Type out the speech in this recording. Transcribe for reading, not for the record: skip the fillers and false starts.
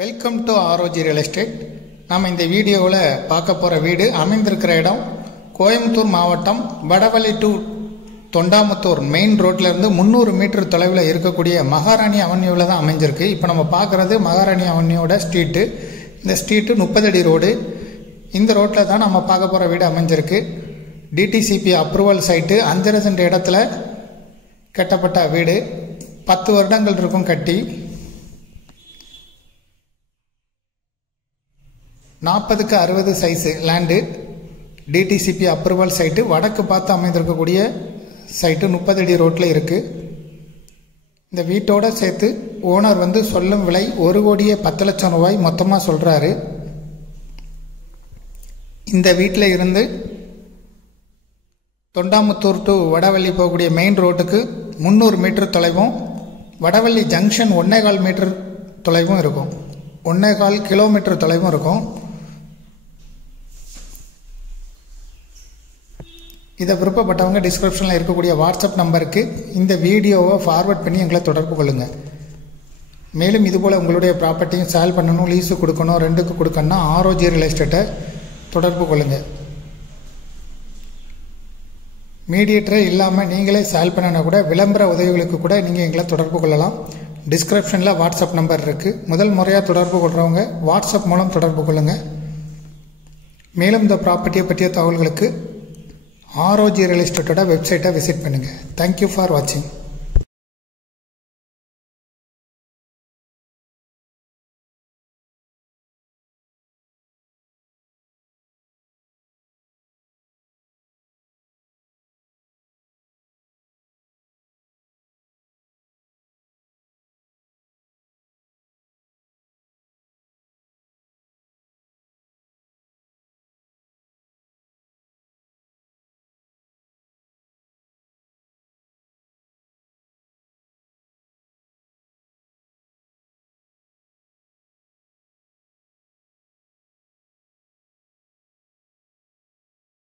Welcome to ROG real estate. நாம் இந்த வீடியோவில் பார்க்க போகிற வீடு அமைந்திருக்கிற இடம் கோயம்புத்தூர் மாவட்டம் வடவள்ளி டு தொண்டாமுத்தூர் மெயின் ரோட்லேருந்து 300 மீட்டர் தொலைவில் இருக்கக்கூடிய மகாராணி அவென்யூவில் தான் அமைஞ்சிருக்கு. இப்போ நம்ம பார்க்குறது மகாராணி அவென்யூவோட ஸ்ட்ரீட்டு. இந்த ஸ்ட்ரீட்டு 30 அடி ரோடு. இந்த ரோட்டில் தான் நம்ம பார்க்க போகிற வீடு அமைஞ்சிருக்கு. டிடிசிபி அப்ரூவல் சைட்டு 5 சென்ட் இடத்துல கட்டப்பட்ட வீடு. 10 வருடங்கள் இருக்கும் கட்டி. 40க்கு 60 size land. DTCP approval site வடக்கு பார்த்து அமைந்திருக்கக்கூடிய சைட்டு 30 அடி ரோட்டில் இருக்குது. இந்த வீட்டோடு சேர்த்து ஓனர் சொல்லும் விலை 1,10,00,000 ரூபாய் மொத்தமாக சொல்கிறாரு. இந்த வீட்டில் இருந்து தொண்டாமுத்தூர் டு வடவள்ளி போகக்கூடிய மெயின் ரோட்டுக்கு 300 மீட்டர் தொலைவும், வடவள்ளி ஜங்ஷன் 1.25 மீட்டர் தொலைவும் இருக்கும். 1.25 கிலோமீட்டர் தொலைவும் இருக்கும். இதை விருப்பப்பட்டவங்க டிஸ்கிரிப்ஷனில் இருக்கக்கூடிய வாட்ஸ்அப் நம்பருக்கு இந்த வீடியோவை ஃபார்வர்ட் பண்ணி எங்களை தொடர்பு கொள்ளுங்கள். மேலும் இதுபோல் உங்களுடைய ப்ராப்பர்ட்டியும் சேல் பண்ணணும், லீஸு கொடுக்கணும், ரெண்டுக்கு கொடுக்கணும்னா ஆர்ஓஜி ரியல் எஸ்டேட்டை தொடர்பு கொள்ளுங்கள். மீடியேட்டரே இல்லாமல் நீங்களே சேல் பண்ணனா கூட விளம்பர உதவிகளுக்கு கூட நீங்கள் எங்களை தொடர்பு கொள்ளலாம். டிஸ்கிரிப்ஷனில் வாட்ஸ்அப் நம்பர் இருக்குது. முதல் முறையாக தொடர்பு கொள்கிறவங்க வாட்ஸ்அப் மூலம் தொடர்பு கொள்ளுங்கள். மேலும் இந்த ப்ராப்பர்ட்டியை பற்றிய தகவல்களுக்கு ஆர்ஓஜி ரியல் எஸ்டேட்டோட வெப்சைட்டை விசிட் பண்ணுங்கள். தேங்க்யூ ஃபார் வாட்சிங்.